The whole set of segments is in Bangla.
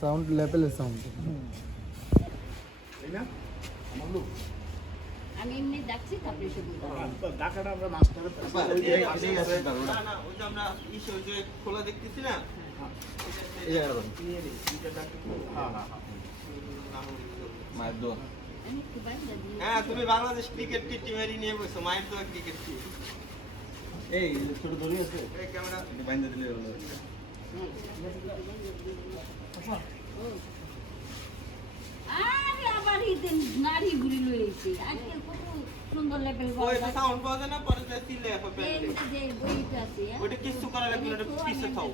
সাউন্ড লেভেলের সাউন্ড তাই না আমার লোক আমি এমনি ডাকছি তারপরে শুধু ডাকাটা আমরা মাস্টারের না না ওই যে আমরা ইসে ওই যে খোলা দেখতেছি না? একটু হ্যাঁ তুমি বাংলাদেশ ক্রিকেট টিমেরই নিয়ে বসো মায়ের তো ক্রিকেট টিম এই ছোট দড়ি আছে। ক্যামেরা। বাইন্দা দিলে হয়। আরে আবার ঈদে নারী ঘুরি লইছে আজকাল কত সুন্দর লেভেল ওই সাউন্ড পাওয়া যায় না পরে যে চিল্লে এখন যে বইটা আছে হ্যাঁ? কিছু করার লাগবে না, পিছে থাও।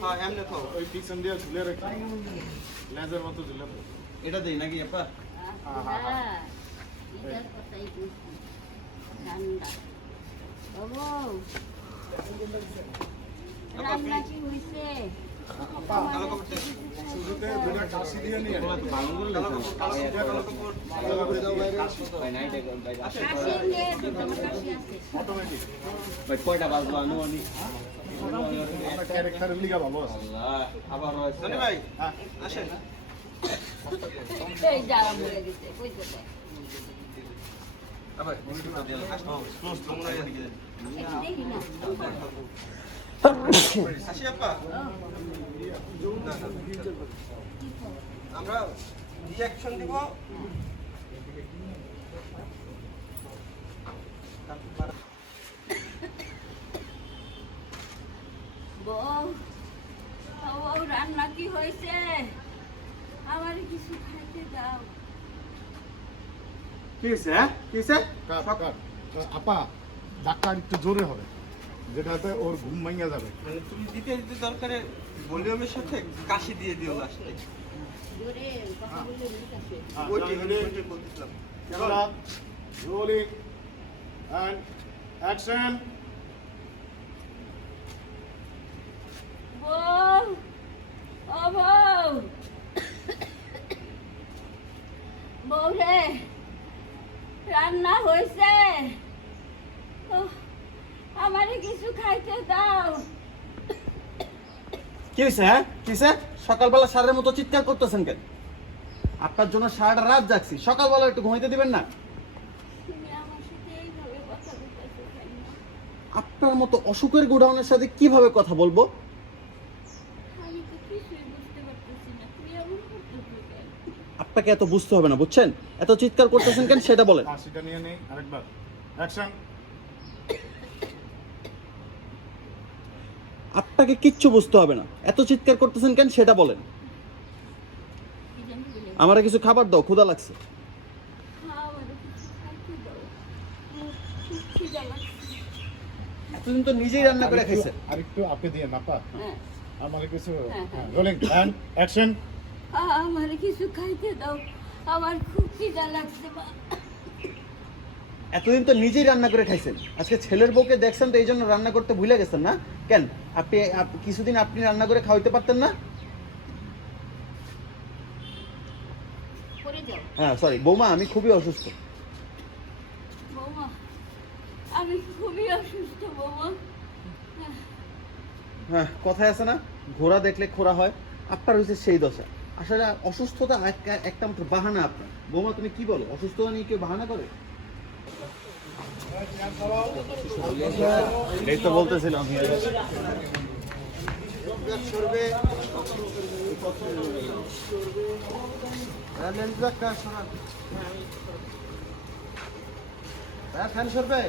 হ্যাঁ এমনি থাও। ওই পিছন দিয়ে ঝুলে রেখে লেজের মতো ঝুলে। এটা দেই নাকি আপা? হ্যাঁ এটার কথাই ঠান্ডা। বাবু কয়টা বাজলো হয়েছে ধনী ভাই আসেন আবার আমরা রিয়াকশন দিব বউ বউ রান্না কি হয়েছে? আমার কিছু খাইতে দাও কি হয়েছে হ্যাঁ? কি হয়েছে? কাট আপা ধাক্কা একটু জোরে হবে। যেটাতে ওর ঘুম ভাঙিয়া যাবে। মানে তুমি দিতে দিতে দরকারে ভলিউমের সাথে কাশি দিয়ে দিও লাস্টে রোলিং অ্যান্ড অ্যাকশন বউ ও বউ বউ রে রান্না হয়েছে আমারে কিছু খাইতে দাও কি হয়েছে হ্যাঁ? কি হয়েছে সকালবেলা সারের মতো চিৎকার করতেছেন কেন? আপনার জন্য সারাটা রাত জাগছি। সকালবেলা একটু ঘুমাইতে দিবেন না? আপনার মতো অসুখের গোডাউনের সাথে কীভাবে কথা বলব? আপনাকে এত বুঝতে হবে না বুঝছেন? এত চিৎকার করতেছেন কেন সেটা বলেন। কাশিটা নিয়ে নেই আরেকবার। অ্যাকশন আপনাকে কিচ্ছু বুঝতে হবে না। এত চিৎকার করতেছেন কেন সেটা বলেন। আমারে কিছু খাবার দাও ক্ষুধা লাগছে। এতদিন তো নিজেই রান্না করে খাইছেন। আরেকটু আপে দিয়ে নাপা হ্যাঁ। আমার কিছু হ্যাঁ, হ্যাঁ। রোলিং অ্যান্ড অ্যাকশন আমার কিছু খাইতে দাও আমার খুব খিদা লাগছে মা। এতদিন তো নিজেই রান্না করে খাইছেন। আজকে ছেলের বউকে দেখছেন তো এই জন্য রান্না করতে ভুলে গেছেন না? কেন? আপনি কিছুদিন আপনি রান্না করে খাওয়াইতে পারতেন না? হ্যাঁ সরি বৌমা আমি খুবই অসুস্থ। বৌমা আমি খুবই অসুস্থ বৌমা। হ্যাঁ কথায় আছে না ঘোড়া দেখলে খোরা হয় আপনার হয়েছে সেই দশা। আসলে অসুস্থতা একটা- একটা বাহানা আপনার। বৌমা তুমি কি বলো? অসুস্থতা নিয়ে কেউ বাহানা করে? এই তো বলতেছিলাম। ফ্যান সরবে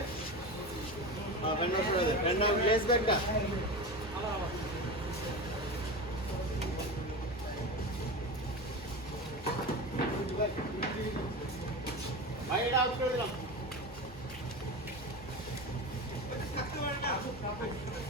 ভাই এটা আউট করে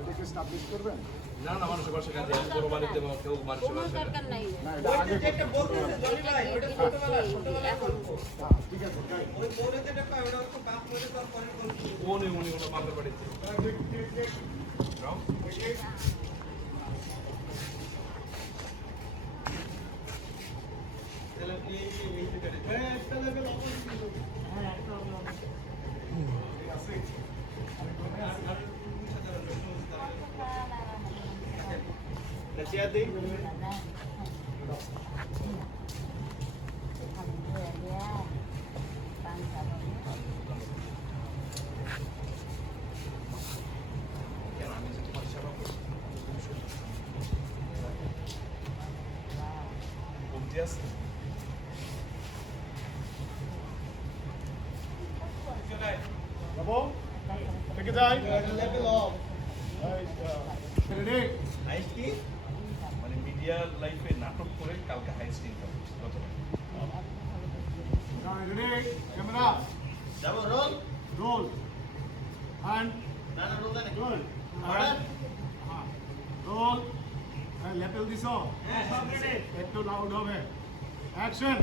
এটাকে স্টাবলিশ করবেন? না না মানুষের বাসা কাজে বড় বাড়িতে বা কেউ মানুষের কোনো দরকার নাই। না এটা আগে যেটা বলতেছে জনি ভাই ওটা ছোটবেলা ছোটবেলা হ্যাঁ, ঠিক আছে ওই বোনে যেটা কয় ওটা হচ্ছে বাপ মরে যাওয়ার পরের গল্প উনি উনি ওটা। যাও। ঠিক, ঠিক। তাহলে এই এই এই জায়গাটা হ্যাঁ একটা লেভেল অবশ্যই ঠিক আছে। আমি ঘুমাই আছি। চেয়ার দিই কেন আমি যে তোমার সেবা করছি কমতি আছে যাব? থেকে যাই। লেভেল অফ এই, আহ, ready? হাইস্ট কি মানে মিডিয়া লাইফে নাটক করে কালকে হাইস্ট ইনকাম কত যাই, ready? Camera, যাব রোল roll. And না না রোল না roll. Order. হ্যাঁ, roll. হ্যাঁ, লেপেল দিছো? হ্যাঁ সব রেডি একটু লাউড হবে অ্যাকশন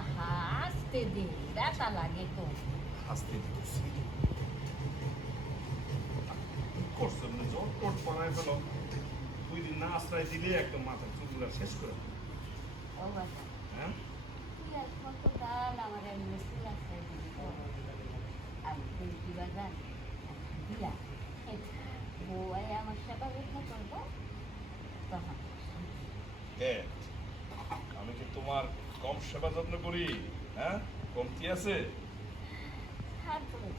আহা আসতে দিন ব্যথা লাগে তো হাসতে দিতেছি টট বানায় ফেল। দুই দিন না আশ্রয় দিলে একদম মাথা চুলগুলা শেষ করে হ্যাঁ? আমার আমি কি বাজার? দিয়া বউয়াই আমার সেবা করব। তখন আমি কি তোমার কম সেবা যত্ন করি? হ্যাঁ? কমতি আছে?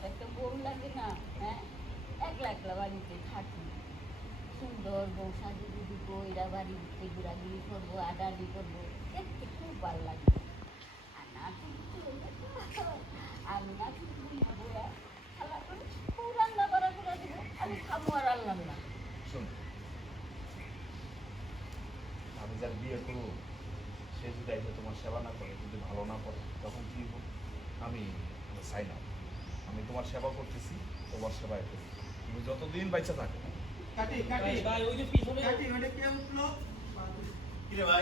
একটা বউ লাগে না হ্যাঁ? একলা একলা বাড়িতে থাকি সুন্দর, বউ সাজু দিদি বইরা বাড়িতে ঘোরাঘুরি করব, আডাআডি করব, দেখতে খুব ভালো লাগে। আর না আমি করে খুব রান্না দেবো আর আনলাম না। আমি যার বিয়ে করব, সে তোমার সেবা না করে ভালো না করে, তখন কি? আমি না। আমি তোমার সেবা করতেছি, তোমার সেবায় করি। তুমি যতদিন বাইচা থাকো কাটি কাটি। ভাই ওই যে পিছনে কাটি ওটা কে উঠল? কি রে ভাই